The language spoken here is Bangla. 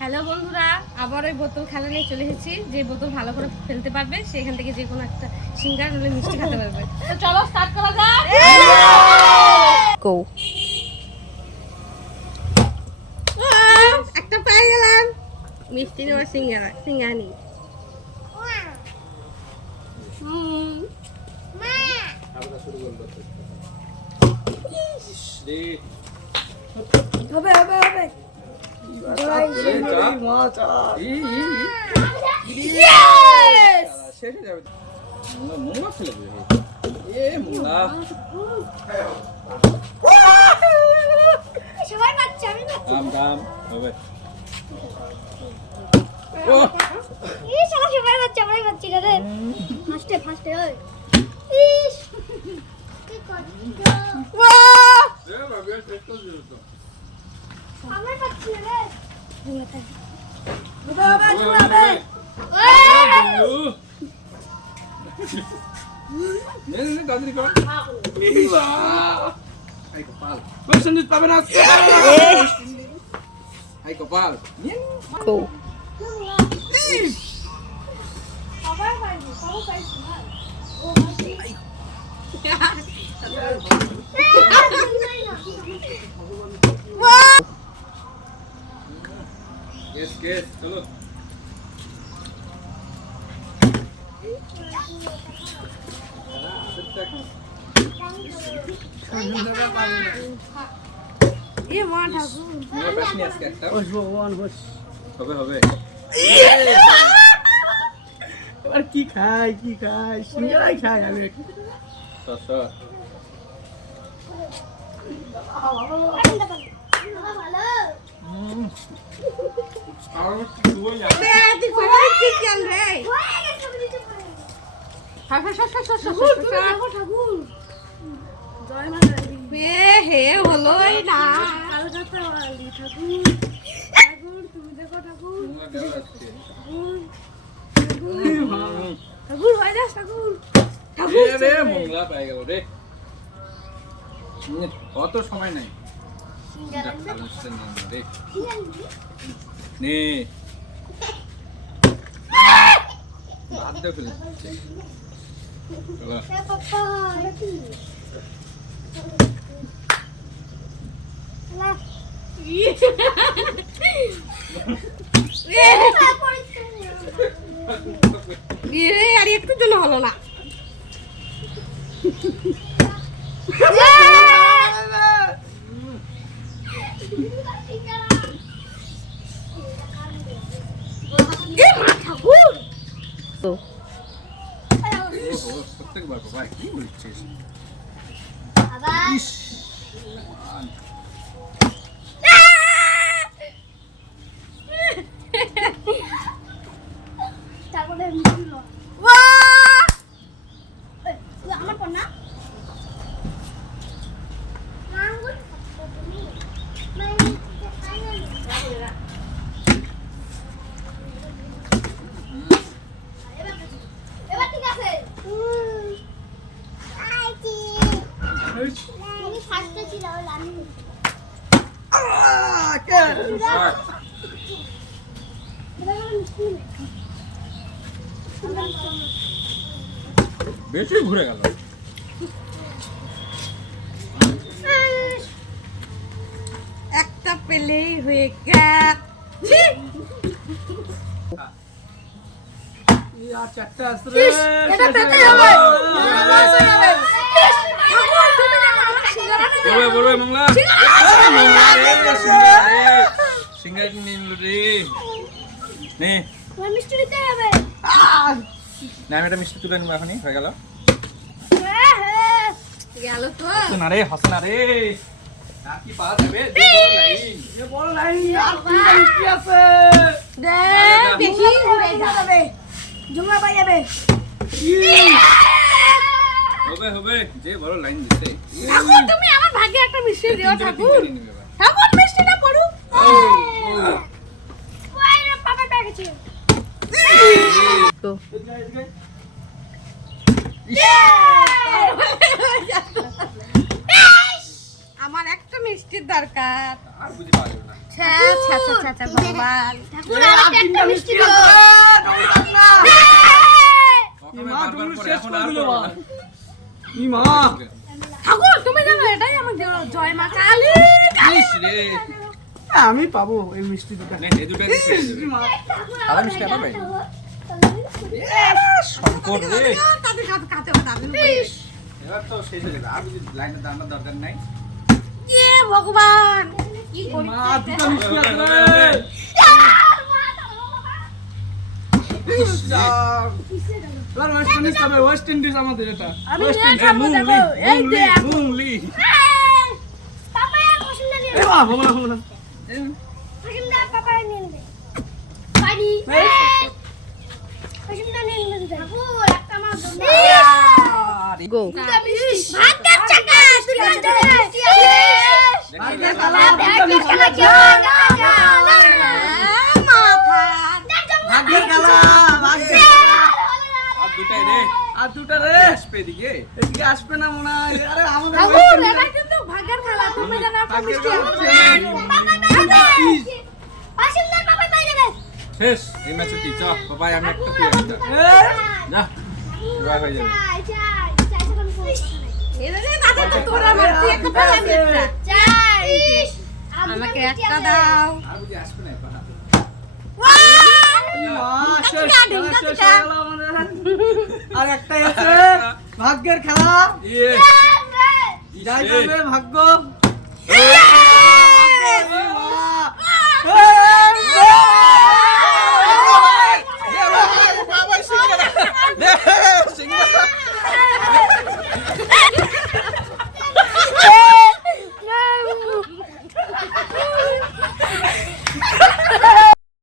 হ্যালো বন্ধুরা, আবার ওই বোতল খেলা নিয়ে চলে এসেছি। যে বোতল ভালো করে ফেলতে পারবে সেখান থেকে যে কোনো একটা সিঙ্গার হলে মিষ্টি খেতে পারবে। তো চলো স্টার্ট করা যাক। গো। একটা পেয়ে গেলাম মিষ্টি নেওয়া সিঙ্গানি। হবে হবে হবে। সবাই পাচ্ছে, আমি সবাই পাচ্ছে, আমরাই পাচ্ছি না রে। ফার্স্টে ফার্স্টে ওই ইস কি করছিস? আমরা পাচ্ছি না রে। বাবা বাবা Nene dadri kon. Ay kapal. Question dit pabe nas. Ay kapal. Go. Wow. Yes, yes, chalo. ये मां ठाकुर मेरा बस नहीं आसके একটা বসবো ওয়ান বস হবে হবে এবার কি খাই সিঙ্গারাই খাই আমি সসা আর তুই যা বে তুই কোথায় চিকেন রে ঠাকুর জয় মা বে হে হলোই না কলকাতা वाली ঠাকুর ঠাকুর তুমি দেখো ঠাকুর ঠাকুর হয় না ঠাকুর রে মোংলা পাই গেল রে কত সময় নাই রে নে বাদ দে ফেলে চলো পাপা আর একটু জন্য হলো না প্রত্যেকবার বাবা কি বলছিস আমার পর না এবার ঠিক আছে আমি ফার্স্টে ছিলাম আমি বেশি ঘুরে গেল একটা পেলেই হয়ে গেছে আর চারটা আসছে রে এটা পেতে হবে বলবে মংলা সিঙ্গার কিনে নিল রে নে মিষ্টি দিতে হবে না আমি একটা মিষ্টি তুলে নিবো এখনই হয়ে গেল গেল তো না রে হাস না রে আর কি পাওয়া যাবে এ বল নাই আর তিনটা মিষ্টি আছে দে বেশি ঘুরে যাবে জুমা পাই যাবে হবে হবে যে বড় লাইন দিতে ঠাকুর তুমি আমার ভাগ্যে একটা মিষ্টি দিও ঠাকুর ঠাকুর মিষ্টিটা পড়ু ওই রে পাপা পেয়ে গেছে তো আমার একটা মিষ্টির দরকার আর বুঝি পাওয়া যাবে না আচ্ছা আচ্ছা আচ্ছা আচ্ছা আচ্ছা ভগবান ঠাকুর আর একটা মিষ্টি দাও না মা তুমি শেষ করে দিলো মা ঠাকুর তুমি জানো এটাই আমার জয় মা কালী ইস রে আমি পাবো এই মিষ্টি দুটো নে এই দুটো দিয়ে শেষ হবে। মা সাদা মিষ্টি পাবে শঙ্কর রে তাদের কাতে কাতে এবার তো শেষ হয়ে যাবে আর বুঝি লাইনে দাঁড়ানোর দরকার নাই এ ভগবান কি করি মা দুটো মিষ্টি আছে এবার ওয়েস্ট ইন্ডিজ হবে ওয়েস্ট ইন্ডিজ আমাদের এটা আমি ওয়েস্ট নিয়ে ইন্ডিজ খাবো দেখো এই যে মুংলি পাপায়া পছন্দ নেই এ বাবা বাবা বাবা পছন্দ পাপায়া নিয়ে নেবে পানি পছন্দ নিয়ে নেবে ঠাকুর একটা আমার জন্য গো ভাগের চাকা দুটো মিষ্টি আছে ভাগ্যের খেলা ভাগের দুটো খেলা মিষ্টি কেউ ভাগ্যের খেলা ভাগ্যের আর দুটাই রে আর দুটো রে আসবে এদিকে এদিকে আসবে না মনে হয় আরে আমাদের ঠাকুর এটা কিন্তু ভাগ্যের খেলা তুমি জানো একটা ভাগ্যের মিষ্টি খেলা আছে পছন্দ পাপায়া পাই যাবে শেষ এই ম্যাচে কি চ বাবাই আমি একটা তুই একটা না এবার হয়ে যাবে চাই চাই চাই সেরকম এরে দাদা তো তোরা আমার তুই একটা ফেলা আমি একটা চাই আমাকে একটা দাও আর বুঝি আসবে না এবার আর একটাই আছে ভাগ্যের খেলা ইয়ে যাই যাবে ভাগ্য